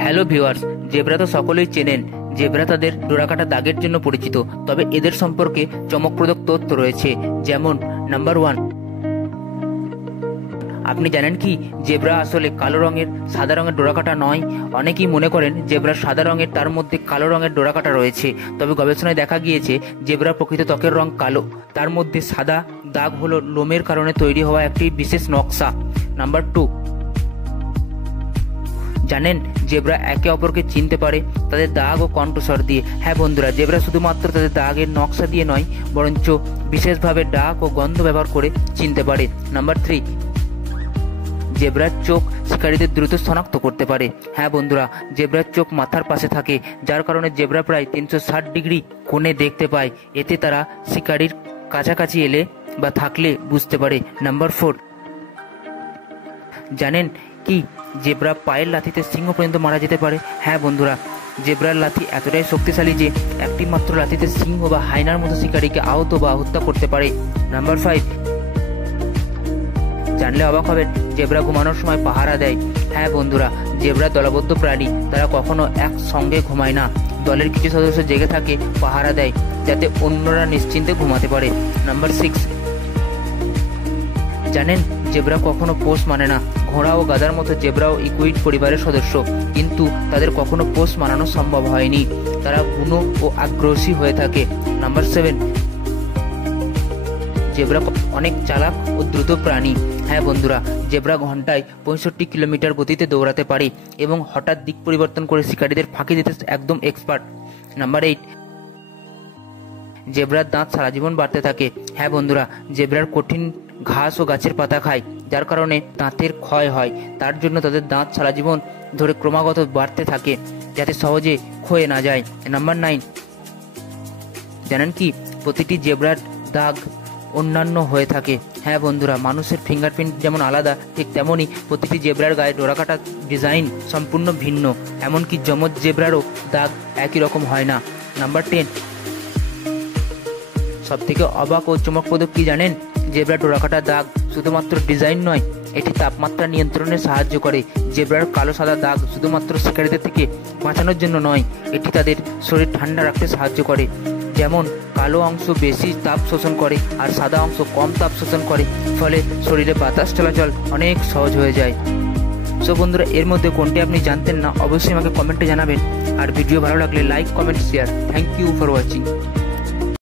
Hello viewers, zebra তো সকলেই চেনেন। জেব্রা তাদের ডোরাকাটা দাগের জন্য পরিচিত, তবে এদের সম্পর্কে চমকপ্রদ তথ্য রয়েছে। যেমন নাম্বার 1, আপনি জানেন কি জেব্রা আসলে কালো রঙের সাদা রঙের ডোরাকাটা নয়। অনেকেই মনে করেন জেব্রা সাদা রঙের, তার মধ্যে কালো রঙের ডোরাকাটা রয়েছে। তবে গবেষণায় দেখা গিয়েছে জেব্রা প্রকৃত ত্বকের রং কালো, তার মধ্যে সাদা দাগ হলো লোমের কারণে তৈরি হওয়া একটি বিশেষ নকশা। নাম্বার 2, জানেন জেব্রা একে অপরকে চিনতে পারে তাদের দাগ ও কণ্ঠস্বর দিয়ে। হ্যাঁ বন্ধুরা, জেব্রা শুধুমাত্র তাদের দাগের নকশা দিয়ে নয়, বরঞ্চ বিশেষভাবে ডাক ও গন্ধ ব্যবহার করে চিনতে পারে। নাম্বার 3, জেব্রার চোখ শিকারীদের দ্রুত শনাক্ত করতে পারে। হ্যাঁ বন্ধুরা, জেব্রার চোখ মাথার পাশে থাকে, যার কারণে জেব্রা প্রায় 360 ডিগ্রি কোণে দেখতে পায়। এতে তারা শিকারীর কাছাকাছি এলে বা থাকলে বুঝতে পারে। নাম্বার 4, জানেন কি জেব্রা পায়ের লাথিতে সিংহ পর্যন্ত মারা যেতে পারে। হ্যাঁ বন্ধুরা, জেব্রার লাথি এতটাই শক্তিশালী যে একটি মাত্র লাথিতে সিংহ বা হায়নার মতো শিকারীকে আহত বা হত্যা করতে পারে। নাম্বার 5, জানলে অবাক হবেন, জেব্রা ঘুমানোর সময় পাহারা দেয়। হ্যাঁ বন্ধুরা, জেব্রা দলবদ্ধ প্রাণী, তারা কখনো একসঙ্গে ঘুমায় না। দলের কিছু সদস্য জেগে থাকে, পাহারা দেয়, যাতে অন্যরা নিশ্চিন্তে ঘুমাতে পারে। নাম্বার 6, জানেন জেব্রা কখনো পোষ মানে না। ঘোড়া ও গাধার মতো জেব্রাও ইকুইড পরিবারের সদস্য, কিন্তু তাদের কখনো পোষ মানানো সম্ভব হয়নি। তারা বুনো ও আগ্রাসী হয়ে থাকে। নাম্বার 7, জেব্রা অনেক চালাক ও দ্রুত প্রাণী। হ্যাঁ বন্ধুরা, জেব্রা ঘন্টায় 65 কিলোমিটার গতিতে দৌড়াতে পারে এবং হঠাৎ দিক পরিবর্তন করে শিকারীদের ফাঁকি দিতে একদম এক্সপার্ট। নাম্বার 8, জেব্রার দাঁত সারা জীবন বাড়তে থাকে। হ্যাঁ বন্ধুরা, জেব্রার কঠিন ঘাস ও গাছের পাতা খায়, যার কারণে দাঁতের ক্ষয় হয়। তার জন্য তাদের দাঁত সারা জীবন ধরে ক্রমাগত বাড়তে থাকে, যাতে সহজে ক্ষয়ে না যায়। নাম্বার 9, জানেন কি প্রতিটি জেব্রার দাগ অন্যান্য হয়ে থাকে। হ্যাঁ বন্ধুরা, মানুষের ফিঙ্গারপ্রিন্ট যেমন আলাদা, ঠিক তেমনই প্রতিটি জেব্রার গায়ে ডোরাকাটা ডিজাইন সম্পূর্ণ ভিন্ন। এমনকি যমজ জেব্রারও দাগ একই রকম হয় না। নাম্বার 10, সব থেকে অবাক ও চমকপ্রদ কি জানেন, জেব্রা ডোরাকাটা দাগ শুধুমাত্র ডিজাইন নয়, এটি তাপমাত্রা নিয়ন্ত্রণে সাহায্য করে। জেব্রার কালো সাদা দাগ শুধুমাত্র শিকারীদের থেকে বাঁচানোর জন্য নয়, এটি তাদের শরীর ঠান্ডা রাখতে সাহায্য করে। যেমন কালো অংশ বেশি তাপ শোষণ করে আর সাদা অংশ কম তাপ শোষণ করে, ফলে শরীরে বাতাস চলাচল অনেক সহজ হয়ে যায়। সো বন্ধুরা, এর মধ্যে কোনটি আপনি জানতেন না, অবশ্যই আমাকে কমেন্টে জানাবেন। আর ভিডিও ভালো লাগলে like, comment, share. Thank you for watching.